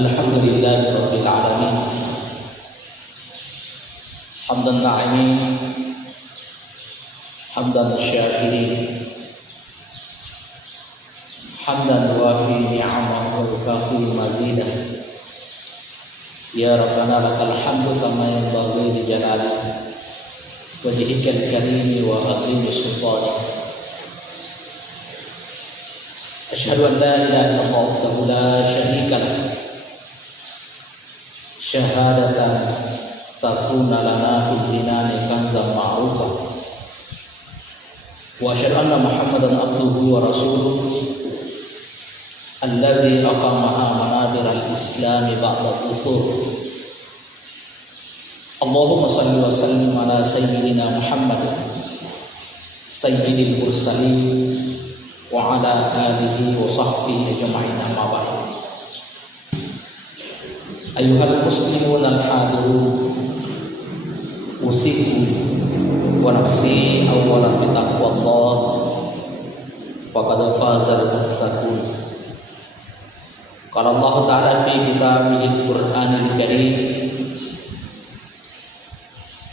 Alhamdulillahi Rabbil Alamin. Hamdan na'imin, hamdan syakirin, hamdan wafi ni'amah wa yukafi mazidah. Ya Rabbana lakal hamdu kama yanbaghi li jalali wajhikal karim wa azimi sultanik. Asyhadu an la ilaha illallah wahdahu la syarika lah. Syahadatan takuna lana fid dinani kanzan ma'rufa. Wa asyhadu anna Muhammadan abduhu wa rasuluh allazi aqama manadir al-islam ba'da al-uthur. Allahumma salli wa sallim ala sayyidina Muhammad sayyidil mursalin wa ala alihi wa sahbihi ajma'in, amma ba'd. Ayyuhal muslimun al-hadirun, usikum wa nafsi awwalan bi taqwallah faqad fazal muttaqun. Qala Allah ta'ala fi kitabihil Qur'anil Karim,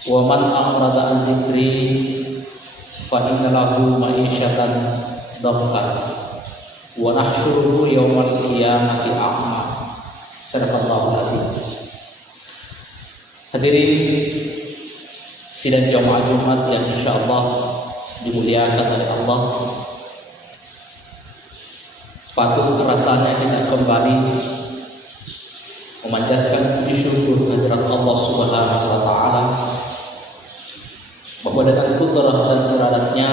wa man a'rada an zikri fa inna lahu ma'isyatan dhankan wa nahsyuruhu yaumal qiyamati a'ma. Sadaqallahul azim. Hadirin sidang jamaah Jumat yang insyaallah dimuliakan oleh Allah, patut rasanya kita kembali memanjatkan puji syukur kehadirat Allah Subhanahu wa taala bahwa dengan kudrah dan iradatnya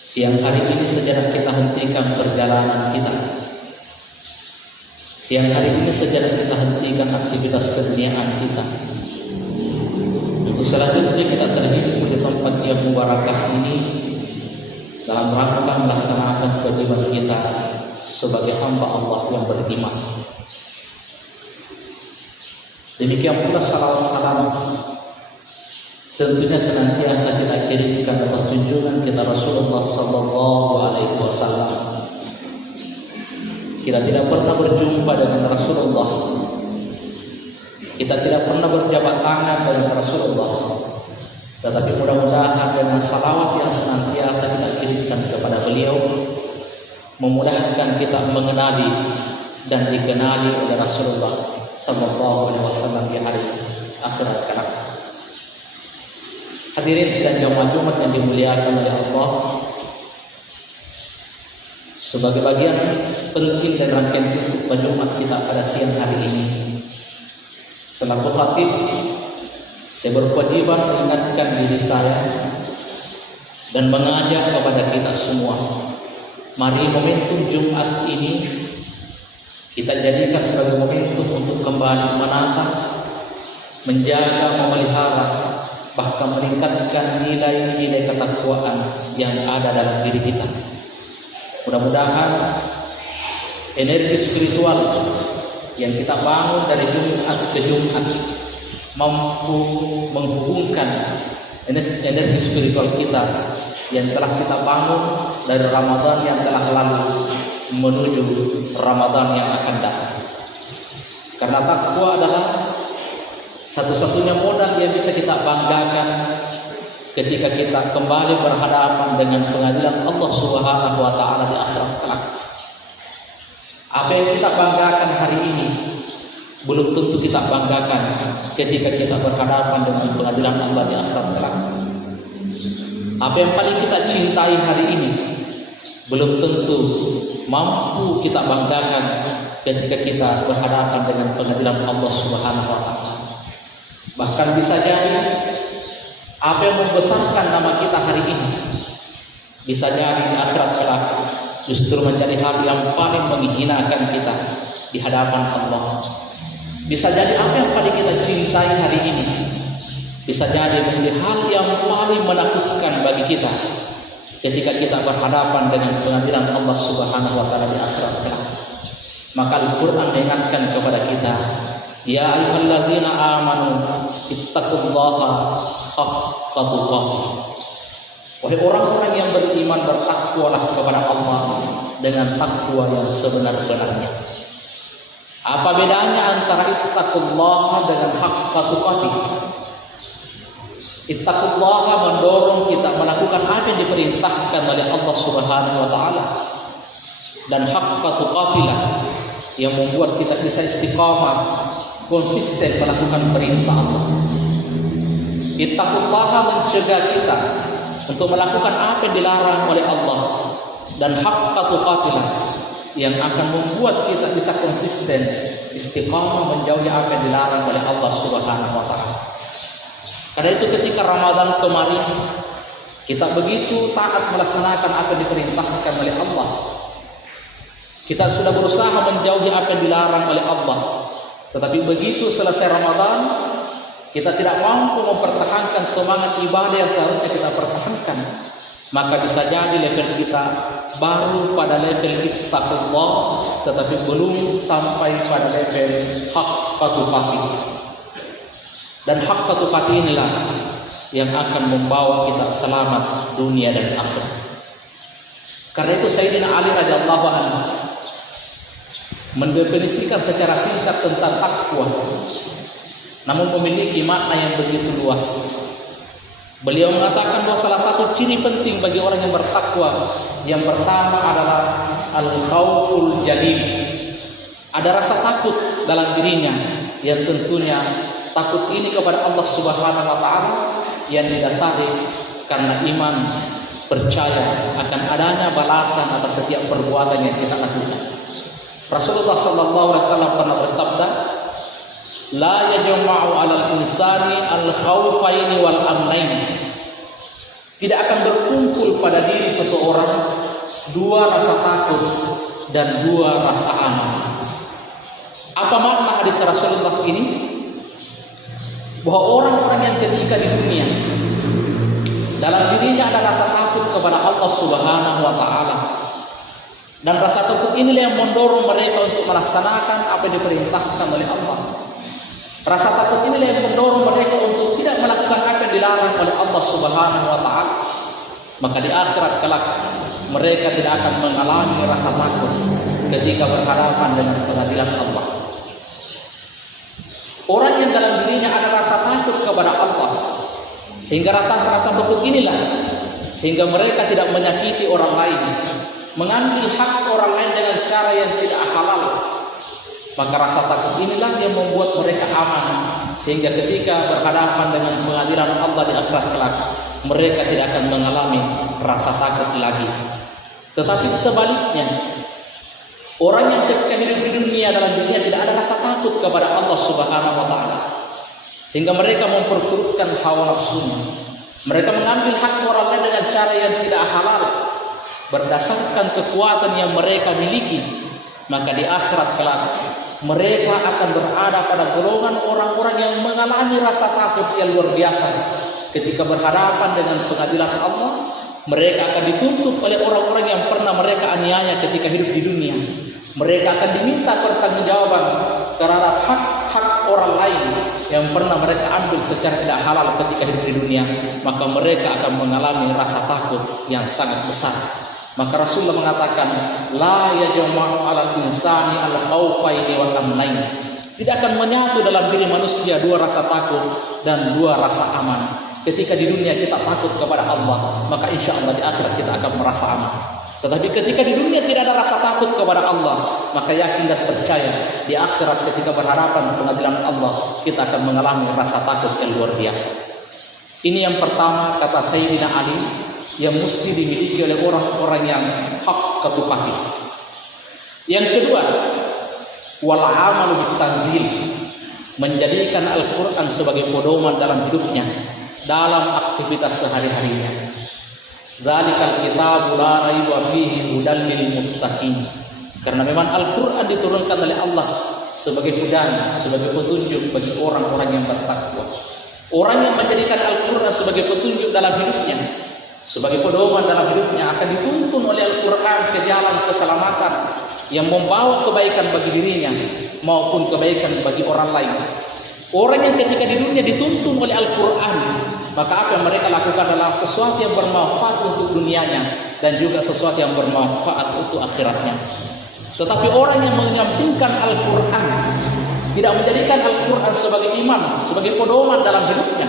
siang hari ini sejenak kita hentikan perjalanan kita. Siang hari ini sejenak kita hentikan aktivitas keduniaan kita. Untuk selanjutnya kita terhimpun di tempat yang mubarakah ini dalam rangka melaksanakan kewajiban kita sebagai hamba Allah yang beriman. Demikian pula salawat salam tentunya senantiasa kita kirimkan atas junjungan kita Rasulullah Sallallahu Alaihi Wasallam. Kita tidak pernah berjumpa dengan Rasulullah, kita tidak pernah berjabat tangan dengan Rasulullah, tetapi mudah-mudahan dengan salawat yang senantiasa kita kirimkan kepada beliau memudahkan kita mengenali dan dikenali oleh Rasulullah Sallallahu Alaihi Wasallam di hari akhirat kelak. Hadirin sidang jamaah Jumat yang dimuliakan oleh Allah, sebagai bagian penting dan rangkaian khutbah Jumat kita pada siang hari ini, selaku khatib saya berkewajiban mengingatkan diri saya dan mengajak kepada kita semua, mari momentum Jumat ini kita jadikan sebagai momentum untuk kembali menata, menjaga, memelihara, bahkan meningkatkan nilai-nilai ketakwaan yang ada dalam diri kita. Mudah-mudahan energi spiritual yang kita bangun dari Jumat ke Jumat mampu menghubungkan energi spiritual kita yang telah kita bangun dari Ramadan yang telah lalu menuju Ramadan yang akan datang. Karena takwa adalah satu-satunya modal yang bisa kita banggakan ketika kita kembali berhadapan dengan pengadilan Allah Subhanahu wa taala di akhirat kelak. Apa yang kita banggakan hari ini belum tentu kita banggakan ketika kita berhadapan dengan pengadilan Allah di akhirat kelak. Apa yang paling kita cintai hari ini belum tentu mampu kita banggakan ketika kita berhadapan dengan pengadilan Allah Subhanahu wa taala. Bahkan bisa jadi apa yang membesarkan nama kita hari ini bisa jadi di akhirat kelak justru menjadi hal yang paling menghinakan kita di hadapan Allah. Bisa jadi apa yang paling kita cintai hari ini bisa jadi menjadi hal yang paling menakutkan bagi kita ketika kita berhadapan dengan pengadilan Allah Subhanahu wa taala di akhirat kelak. Maka Al-Qur'an mengingatkan kepada kita, ya ayyuhallazina amanu ittaqullaha haqqa tuqatih. Wahai orang-orang yang beriman, bertakwalah kepada Allah dengan takwa yang sebenar-benarnya. Apa bedanya antara ittaqullah dengan haqqa tuqatih? Ittaqullah mendorong kita melakukan apa yang diperintahkan oleh Allah Subhanahu wa taala. Dan haqqa tuqatilah yang membuat kita bisa istiqamah, konsisten melakukan perintah Allah. Ittaqullah mencegah kita untuk melakukan apa yang dilarang oleh Allah, dan haqqa tuqatilah yang akan membuat kita bisa konsisten istiqamah menjauhi apa yang dilarang oleh Allah Subhanahu wa taala. Karena itu ketika Ramadan kemarin kita begitu taat melaksanakan apa yang diperintahkan oleh Allah. Kita sudah berusaha menjauhi apa yang dilarang oleh Allah. Tetapi begitu selesai Ramadan, kita tidak mampu mempertahankan semangat ibadah yang seharusnya kita pertahankan. Maka bisa jadi level kita baru pada level ittaqullah, tetapi belum sampai pada level haqqa tuqatih. Dan haqqa tuqatih inilah yang akan membawa kita selamat dunia dan akhirat. Karena itu Sayyidina Ali radhiyallahu anhu mendefinisikan secara singkat tentang takwa, namun memiliki makna yang begitu luas. Beliau mengatakan bahwa salah satu ciri penting bagi orang yang bertakwa, yang pertama adalah al-khauful jalil. Ada rasa takut dalam dirinya, yang tentunya takut ini kepada Allah Subhanahu wa taala yang didasari karena iman, percaya akan adanya balasan atas setiap perbuatan yang kita lakukan. Rasulullah sallallahu alaihi wasallam pernah bersabda, la yajma'u 'alal insani al-khaufaini wal amnain. Tidak akan berkumpul pada diri seseorang dua rasa takut dan dua rasa aman. Apa makna hadis Rasulullah ini? Bahwa orang-orang yang ketika di dunia dalam dirinya ada rasa takut kepada Allah Subhanahu wa taala, dan rasa takut inilah yang mendorong mereka untuk melaksanakan apa yang diperintahkan oleh Allah. Rasa takut inilah yang mendorong mereka untuk tidak melakukan apa yang dilarang oleh Allah Subhanahu wa taala. Maka di akhirat kelak mereka tidak akan mengalami rasa takut ketika berhadapan dengan pengadilan Allah. Orang yang dalam dirinya ada rasa takut kepada Allah, sehingga rasa takut inilah sehingga mereka tidak menyakiti orang lain, mengambil hak orang lain dengan cara yang tidak halal. Maka rasa takut inilah yang membuat mereka aman, sehingga ketika berhadapan dengan pengadilan Allah di akhirat kelak, mereka tidak akan mengalami rasa takut lagi. Tetapi sebaliknya, orang yang ketika hidup di dunia dalam dunia tidak ada rasa takut kepada Allah Subhanahu wa taala, sehingga mereka memperturutkan hawa nafsunya. Mereka mengambil hak orang lain dengan cara yang tidak halal, berdasarkan kekuatan yang mereka miliki. Maka di akhirat kelak mereka akan berada pada golongan orang-orang yang mengalami rasa takut yang luar biasa. Ketika berhadapan dengan pengadilan Allah, mereka akan dituntut oleh orang-orang yang pernah mereka aniaya ketika hidup di dunia. Mereka akan diminta pertanggungjawaban terhadap hak-hak orang lain yang pernah mereka ambil secara tidak halal ketika hidup di dunia. Maka mereka akan mengalami rasa takut yang sangat besar. Maka Rasulullah mengatakan, la yajma'u 'alal insani al-khaufaini wal amnain. Tidak akan menyatu dalam diri manusia dua rasa takut dan dua rasa aman. Ketika di dunia kita takut kepada Allah, maka insya Allah di akhirat kita akan merasa aman. Tetapi ketika di dunia tidak ada rasa takut kepada Allah, maka yakin dan percaya di akhirat ketika berhadapan pengadilan Allah, kita akan mengalami rasa takut yang luar biasa. Ini yang pertama, kata Sayyidina Ali, yang mesti dimiliki oleh orang-orang yang haqqa tuqatih. Yang kedua, wal amalu bitanzil, menjadikan Al-Qur'an sebagai pedoman dalam hidupnya, dalam aktivitas sehari-harinya. Dzalikal kitabu la raiba fihi hudal lil muttaqin. Karena memang Al-Qur'an diturunkan oleh Allah sebagai hudan, sebagai petunjuk bagi orang-orang yang bertakwa. Orang yang menjadikan Al-Qur'an sebagai petunjuk dalam hidupnya, sebagai pedoman dalam hidupnya, akan dituntun oleh Al-Quran ke jalan keselamatan yang membawa kebaikan bagi dirinya maupun kebaikan bagi orang lain. Orang yang ketika di dunia dituntun oleh Al-Quran, maka apa yang mereka lakukan adalah sesuatu yang bermanfaat untuk dunianya dan juga sesuatu yang bermanfaat untuk akhiratnya. Tetapi orang yang menyampingkan Al-Quran, tidak menjadikan Al-Quran sebagai imam, sebagai pedoman dalam hidupnya,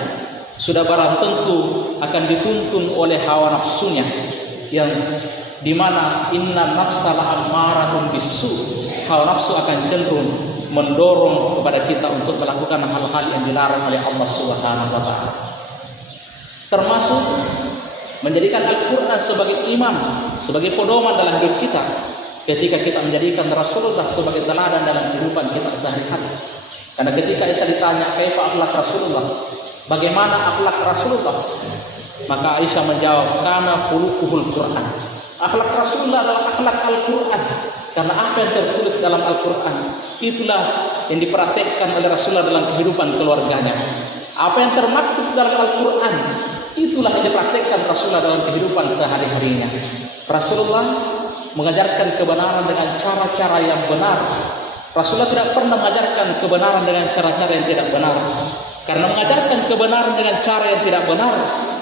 sudah barang tentu akan dituntun oleh hawa nafsunya, yang dimana inna nafsa la'ammaratun bisu, hawa nafsu akan cenderung mendorong kepada kita untuk melakukan hal-hal yang dilarang oleh Allah Subhanahu wa taala. Termasuk menjadikan Al-Quran sebagai imam, sebagai pedoman dalam hidup kita, ketika kita menjadikan Rasulullah sebagai teladan dalam kehidupan kita sehari-hari. Karena ketika Aisyah ditanya kaifa akhlak Rasulullah, bagaimana akhlak Rasulullah, maka Aisyah menjawab, kana khuluquhul Quran. Akhlak Rasulullah adalah akhlak Al-Quran, karena apa yang tertulis dalam Al-Quran itulah yang diperhatikan oleh Rasulullah dalam kehidupan keluarganya. Apa yang termaktub dalam Al-Quran itulah yang dipraktekkan Rasulullah dalam kehidupan sehari-harinya. Rasulullah mengajarkan kebenaran dengan cara-cara yang benar. Rasulullah tidak pernah mengajarkan kebenaran dengan cara-cara yang tidak benar. Karena mengajarkan kebenaran dengan cara yang tidak benar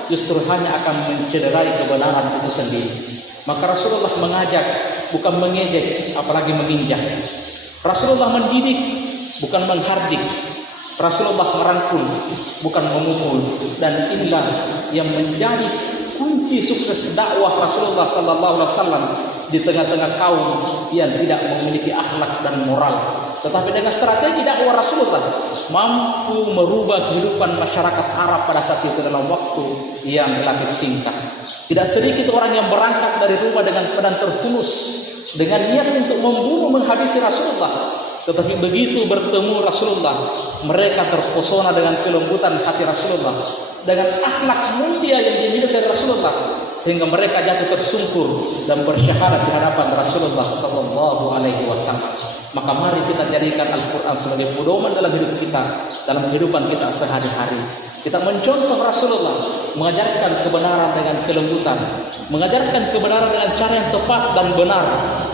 justru hanya akan mencederai kebenaran itu sendiri. Maka Rasulullah mengajak, bukan mengejek, apalagi menginjak. Rasulullah mendidik, bukan menghardik. Rasulullah merangkul, bukan memukul. Dan inilah yang menjadi kunci sukses dakwah Rasulullah sallallahu alaihi wasallam di tengah-tengah kaum yang tidak memiliki akhlak dan moral. Tetapi dengan strategi dakwah Rasulullah mampu merubah kehidupan masyarakat Arab pada saat itu dalam waktu yang relatif singkat. Tidak sedikit orang yang berangkat dari rumah dengan pedang tertulus, dengan niat untuk membunuh menghabisi Rasulullah. Tetapi begitu bertemu Rasulullah, mereka terpesona dengan kelembutan hati Rasulullah, dengan akhlak mulia yang dimiliki dari Rasulullah, sehingga mereka jatuh tersungkur dan bersyahadat di hadapan Rasulullah sallallahu alaihi wasallam. Maka mari kita jadikan Al-Quran sebagai pedoman dalam hidup kita, dalam kehidupan kita sehari-hari. Kita mencontoh Rasulullah, mengajarkan kebenaran dengan kelembutan, mengajarkan kebenaran dengan cara yang tepat dan benar.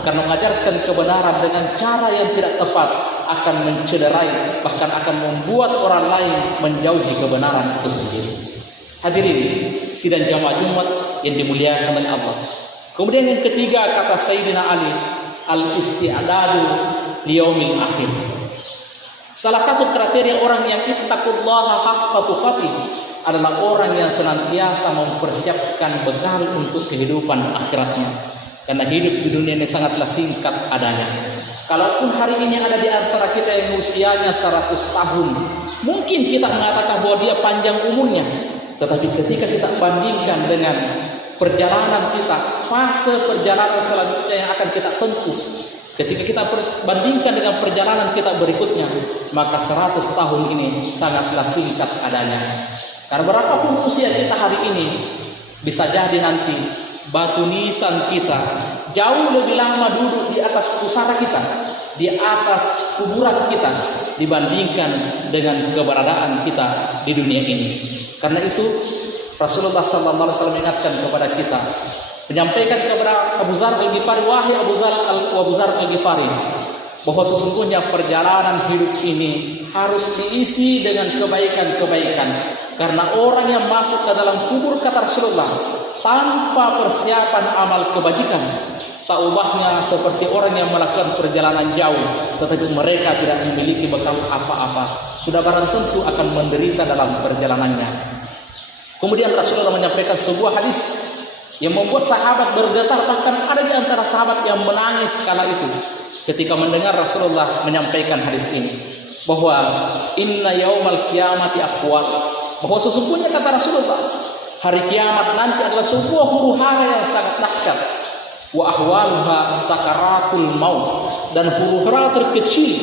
Karena mengajarkan kebenaran dengan cara yang tidak tepat akan mencederai, bahkan akan membuat orang lain menjauhi kebenaran itu sendiri. Hadirin sidang jamaah Jumat yang dimuliakan oleh Allah. Kemudian yang ketiga, kata Sayyidina Ali, al-isti'dadu liyaumil akhir. Salah satu kriteria orang yang ittaqullaha haqqa tuqatih adalah orang yang senantiasa mempersiapkan bekal untuk kehidupan akhiratnya. Karena hidup di dunia ini sangatlah singkat adanya. Kalaupun hari ini ada di antara kita yang usianya 100 tahun, mungkin kita mengatakan bahwa dia panjang umurnya. Tetapi ketika kita bandingkan dengan perjalanan kita, fase perjalanan selanjutnya yang akan kita tempuh, ketika kita bandingkan dengan perjalanan kita berikutnya, maka 100 tahun ini sangatlah singkat adanya. Karena berapapun usia kita hari ini, bisa jadi nanti batu nisan kita jauh lebih lama duduk di atas pusara kita, di atas kuburan kita, dibandingkan dengan keberadaan kita di dunia ini. Karena itu Rasulullah sallallahu alaihi wasallam mengingatkan kepada kita, menyampaikan kepada Abu Dzar Al-Ghifari, wahai Abu Dzar Al-Ghifari, bahwa sesungguhnya perjalanan hidup ini harus diisi dengan kebaikan-kebaikan. Karena orang yang masuk ke dalam kubur, kata Rasulullah, tanpa persiapan amal kebajikan, tak ubahnya seperti orang yang melakukan perjalanan jauh, tetapi mereka tidak memiliki bekal apa-apa, sudah barang tentu akan menderita dalam perjalanannya. Kemudian Rasulullah menyampaikan sebuah hadis yang membuat sahabat bergetar, bahkan ada di antara sahabat yang menangis kala itu ketika mendengar Rasulullah menyampaikan hadis ini, bahwa inna yaumal qiyamati aqwal, bahwa sesungguhnya kata Rasulullah, hari kiamat nanti adalah sebuah huru-hara yang sangat dahsyat. Wa ahwaluha sakaratul maut, dan huru-hara terkecil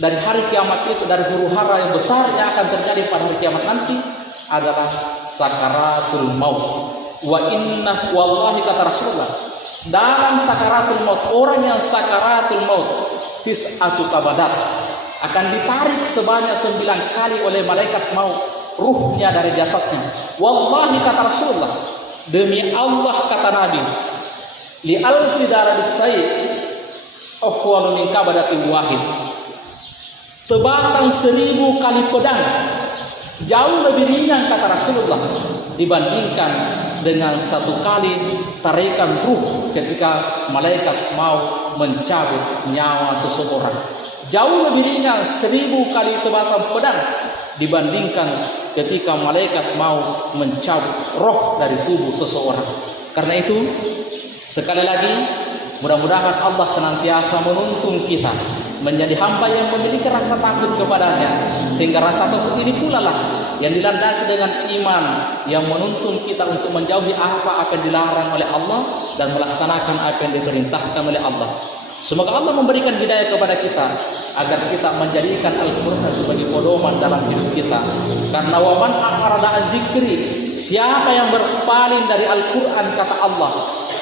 dari hari kiamat itu, dari huru-hara yang besar yang akan terjadi pada hari kiamat nanti adalah sakaratul maut. Wa inna wallahi, kata Rasulullah, dalam sakaratul maut, orang yang sakaratul maut tis'atu kabadat, akan ditarik sebanyak 9 kali oleh malaikat maut ruhnya dari jasadnya. Wallahi, kata Rasulullah, demi Allah, kata Nabi, li alfi darabis sayyid afwalu min kabadatin wahid, tebasan 1000 kali pedang jauh lebih ringan, kata Rasulullah, dibandingkan dengan satu kali tarikan ruh ketika malaikat mau mencabut nyawa seseorang. Jauh lebih ringan 1000 kali tebasan pedang dibandingkan ketika malaikat mau mencabut roh dari tubuh seseorang. Karena itu, sekali lagi, mudah-mudahan Allah senantiasa menuntun kita menjadi hamba yang memiliki rasa takut kepadanya, sehingga rasa takut ini pula lah yang dilandasi dengan iman yang menuntun kita untuk menjauhi apa yang dilarang oleh Allah dan melaksanakan apa yang diperintahkan oleh Allah. Semoga Allah memberikan hidayah kepada kita agar kita menjadikan Al-Quran sebagai pedoman dalam hidup kita. Karena waman a'rada an zikri, siapa yang berpaling dari Al-Quran, kata Allah,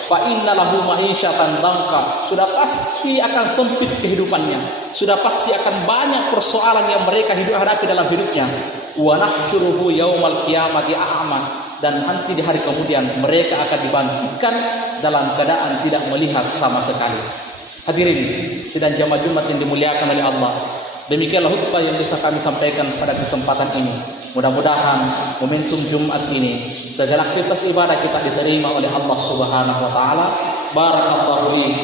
fa inna lahu ma'isyatan dhanka, sudah pasti akan sempit kehidupannya, sudah pasti akan banyak persoalan yang mereka hadapi dalam hidupnya. Wa nahsyuruhu yaumal qiyamati a'ma, dan nanti di hari kemudian mereka akan dibangkitkan dalam keadaan tidak melihat sama sekali. Hadirin sidang jamaah Jumat yang dimuliakan oleh Allah, demikianlah khutbah yang bisa kami sampaikan pada kesempatan ini. Mudah-mudahan momentum Jumat ini segala aktivitas ibadah kita diterima oleh Allah Subhanahu wa taala. Barakallahu fiik.